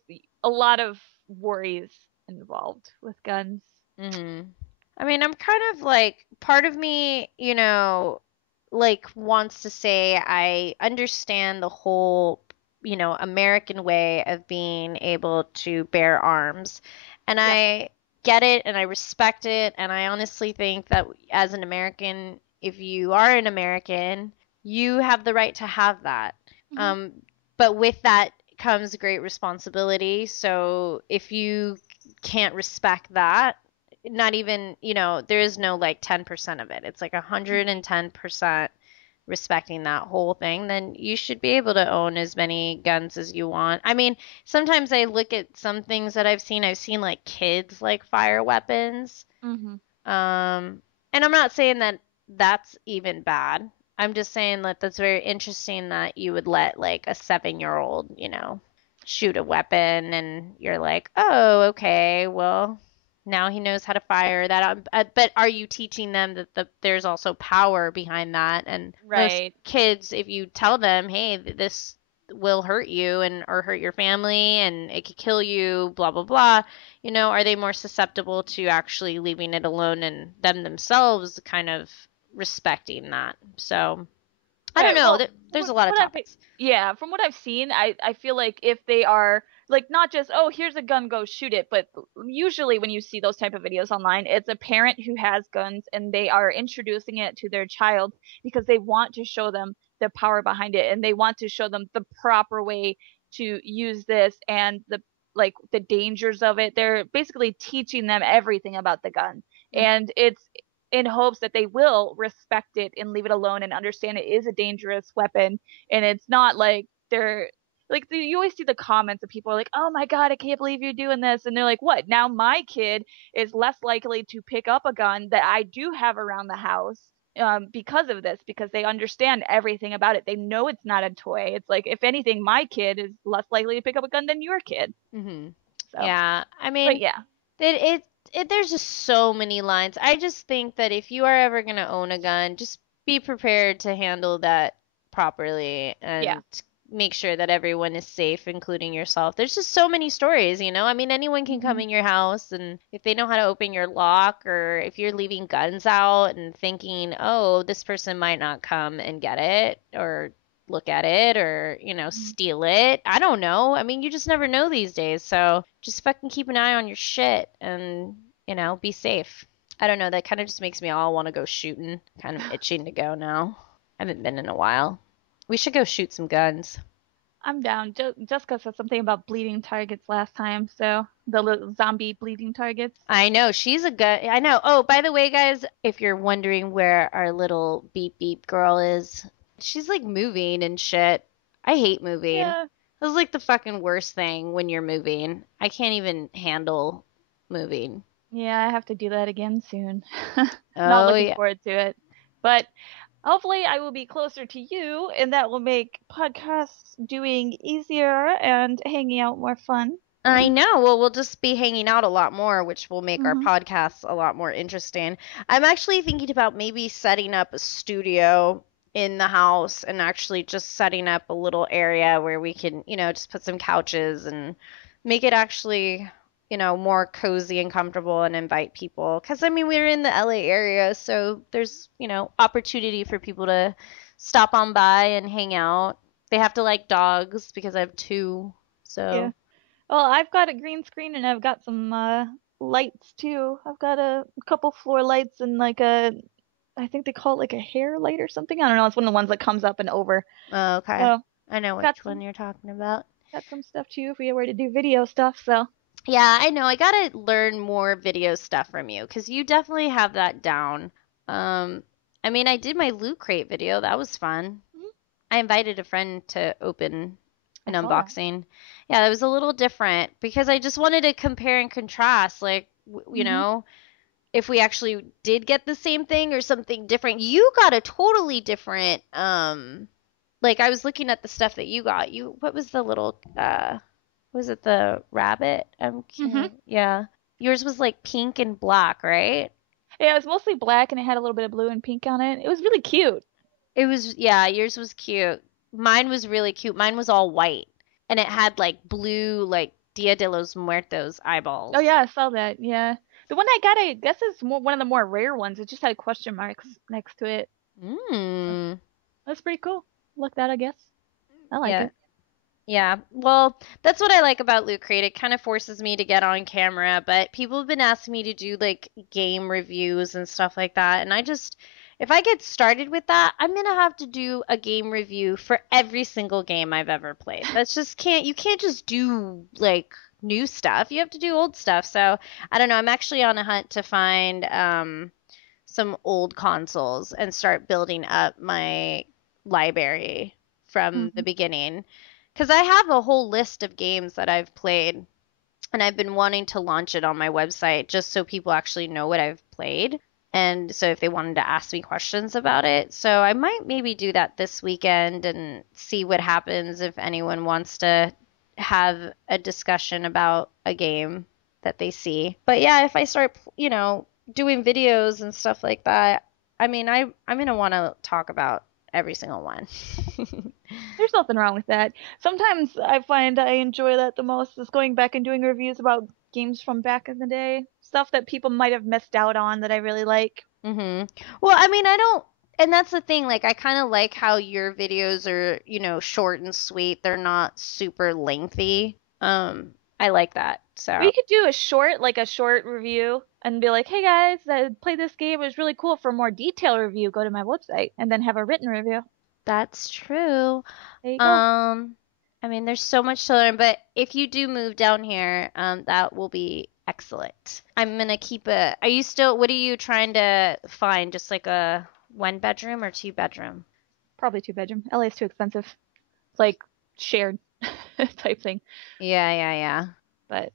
a lot of worries involved with guns. Mm-hmm. I mean, I'm kind of like, part of me, you know, like wants to say I understand the whole, you know, American way of being able to bear arms. And Yeah. I get it and I respect it. And I honestly think that as an American, if you are an American, you have the right to have that. Mhm. But with that comes great responsibility. So if you can't respect that, not even, you know, there is no like 10% of it. It's like 110% respecting that whole thing, then you should be able to own as many guns as you want. I mean, sometimes I look at some things that I've seen like kids like fire weapons. Mhm. And I'm not saying that that's even bad. I'm just saying that that's very interesting that you would let like a 7-year-old, you know, shoot a weapon and you're like, oh, okay, well, now he knows how to fire that. But are you teaching them that there's also power behind that? And Right. most kids, if you tell them, hey, this will hurt you and or hurt your family and it could kill you, blah blah blah, you know, are they more susceptible to actually leaving it alone and them themselves kind of respecting that? So I don't Right. know. Well, There's a lot of topics. yeah, from what I've seen, I feel like if they are like not just, oh, here's a gun, go shoot it, but usually when you see those type of videos online, it's a parent who has guns and they are introducing it to their child because they want to show them the power behind it and they want to show them the proper way to use this and the dangers of it. They're basically teaching them everything about the gun. And it's in hopes that they will respect it and leave it alone and understand it is a dangerous weapon. And it's not like they're like you always see the comments of people are like, oh my god, I can't believe you're doing this, and they're like, what, now my kid is less likely to pick up a gun that I do have around the house because of this, because they understand everything about it. They know it's not a toy. It's like, if anything, my kid is less likely to pick up a gun than your kid. Mm-hmm. So, Yeah, I but mean, yeah, there's just so many lines. I just think that if you are ever gonna own a gun, just be prepared to handle that properly and Yeah. make sure that everyone is safe, including yourself. There's just so many stories, you know? I mean, anyone can come in your house, and if they know how to open your lock, or if you're leaving guns out and thinking, oh, this person might not come and get it, or look at it, or, you know, steal it. I don't know. I mean, you just never know these days. So just fucking keep an eye on your shit and, you know, be safe. I don't know. That kind of just makes me all want to go shooting. Kind of itching to go now. I haven't been in a while. We should go shoot some guns. I'm down. Jessica said something about bleeding targets last time, so the little zombie bleeding targets. I know. She's a gun. I know. Oh, by the way, guys, if you're wondering where our little beep beep girl is, she's like moving and shit. I hate moving. Yeah. This is like the fucking worst thing when you're moving. I can't even handle moving. Yeah, I have to do that again soon. Oh, Not looking yeah. forward to it. But hopefully I will be closer to you, and that will make podcasts doing easier and hanging out more fun. I know. Well, we'll just be hanging out a lot more, which will make our Mhm. podcasts a lot more interesting. I'm actually thinking about maybe setting up a studio in the house and actually just setting up a little area where we can, you know, just put some couches and make it actually, you know, more cozy and comfortable and invite people. Because, I mean, we're in the LA area, so there's, you know, opportunity for people to stop on by and hang out. They have to like dogs because I have two, so. Yeah. Well, I've got a green screen and I've got some lights too. I've got a couple floor lights and like I think they call it like a hair light or something. I don't know. It's one of the ones that comes up and over. Oh, okay. So I know got which one some you're talking about. got some stuff too if we were to do video stuff. So Yeah, I know. I gotta learn more video stuff from you because you definitely have that down. I mean, I did my Loot Crate video. That was fun. I invited a friend to open an I saw that. unboxing. Yeah, it was a little different because I just wanted to compare and contrast, like, you know, if we actually did get the same thing or something different. You got a totally different, like I was looking at the stuff that you got. What was the little, was it the rabbit? Yeah. Yours was like pink and black, right? Yeah, it was mostly black and it had a little bit of blue and pink on it. It was really cute. It was, yeah, yours was cute. Mine was really cute. Mine was all white and it had like blue, like Dia de los Muertos eyeballs. Oh yeah, I saw that. Yeah. The one I got, I guess, is one of the more rare ones. It just had question marks next to it. Mm. That's pretty cool. Look that, I guess. I like Yeah. it. Yeah, well, that's what I like about Loot Crate. It kind of forces me to get on camera, but people have been asking me to do like game reviews and stuff like that. And if I get started with that, I'm gonna have to do a game review for every single game I've ever played. You can't just do like new stuff. You have to do old stuff. So I don't know. I'm actually on a hunt to find some old consoles and start building up my library from the beginning. Because I have a whole list of games that I've played, and I've been wanting to launch it on my website just so people actually know what I've played. And so if they wanted to ask me questions about it. So I might maybe do that this weekend and see what happens if anyone wants to have a discussion about a game that they see. But yeah, if I start, you know, doing videos and stuff like that, I mean, I'm going to want to talk about every single one. There's nothing wrong with that. Sometimes I find I enjoy that the most is going back and doing reviews about games from back in the day. Stuff that people might have missed out on that I really like. Well, I mean, I don't, and that's the thing, like, I kind of like how your videos are, you know, short and sweet. They're not super lengthy. I like that. So We could do a short review and be like, hey guys, I played this game. It was really cool. For more detailed review, go to my website and then have a written review. that's true. There you go. I mean, there's so much to learn, but if you do move down here, that will be excellent. I'm gonna keep it. What are you trying to find? Just like a 1-bedroom or 2-bedroom? Probably 2-bedroom. LA is too expensive. It's like shared type thing. Yeah. But,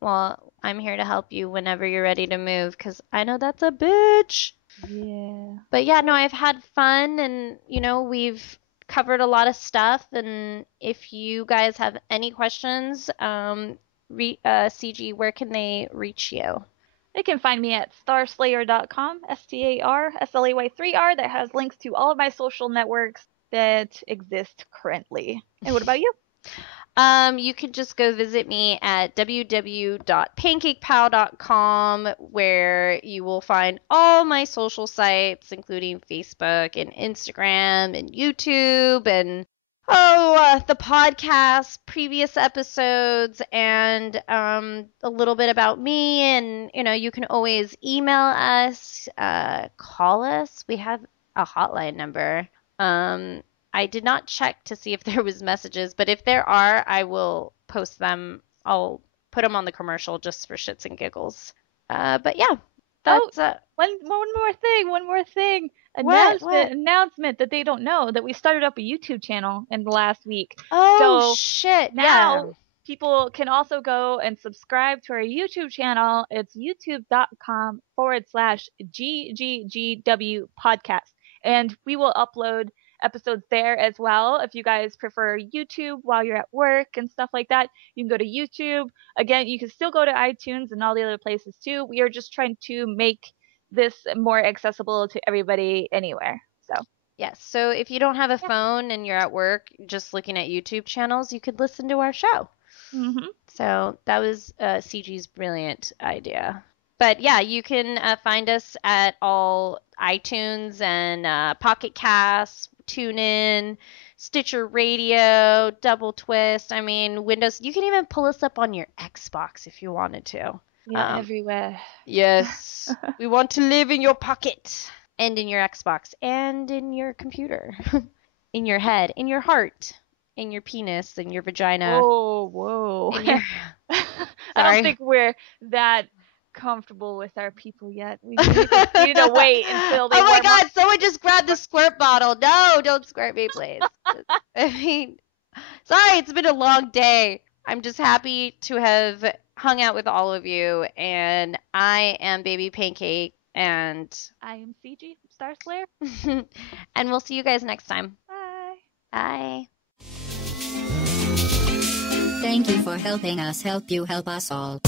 well, I'm here to help you whenever you're ready to move, because I know that's a bitch. Yeah. But yeah, no, I've had fun, and, we've covered a lot of stuff, and if you guys have any questions, CG, where can they reach you? They can find me at starslayer.com, StarSlay3R, that has links to all of my social networks that exist currently. And what about you? You can just go visit me at www.pancakepal.com, where you will find all my social sites, including Facebook and Instagram and YouTube and the podcast, previous episodes, and a little bit about me. And you can always email us, call us. We have a hotline number. I did not check to see if there was messages, but if there are, I will post them. I'll put them on the commercial just for shits and giggles. But yeah, that's one more thing. What? Announcement that they don't know, that we started up a YouTube channel in the last week. Oh, so shit. now people can also go and subscribe to our YouTube channel. It's youtube.com/GGGW podcast. And we will upload episodes there as well. If you guys prefer YouTube while you're at work and stuff like that, you can go to YouTube. Again, you can still go to iTunes and all the other places too. We are just trying to make this more accessible to everybody anywhere. So yes. So if you don't have a phone and you're at work just looking at YouTube channels, you could listen to our show. Mm-hmm. So that was CG's brilliant idea. But yeah, you can find us at all iTunes and Pocket Casts, TuneIn, Stitcher Radio, Double Twist. I mean, Windows. You can even pull us up on your Xbox if you wanted to. Yeah, everywhere. Yes. We want to live in your pocket and in your Xbox and in your computer, in your head, in your heart, in your penis, in your vagina. Whoa. Your... I don't think we're that comfortable with our people yet. We need to wait until they Oh my God, up. Someone just grabbed the squirt bottle. No, don't squirt me, please. I mean, sorry, it's been a long day. I'm just happy to have hung out with all of you, and I am Baby Pancake, and I am CG Star Slayer. And we'll see you guys next time. Bye. Bye. Thank you for helping us help you help us all.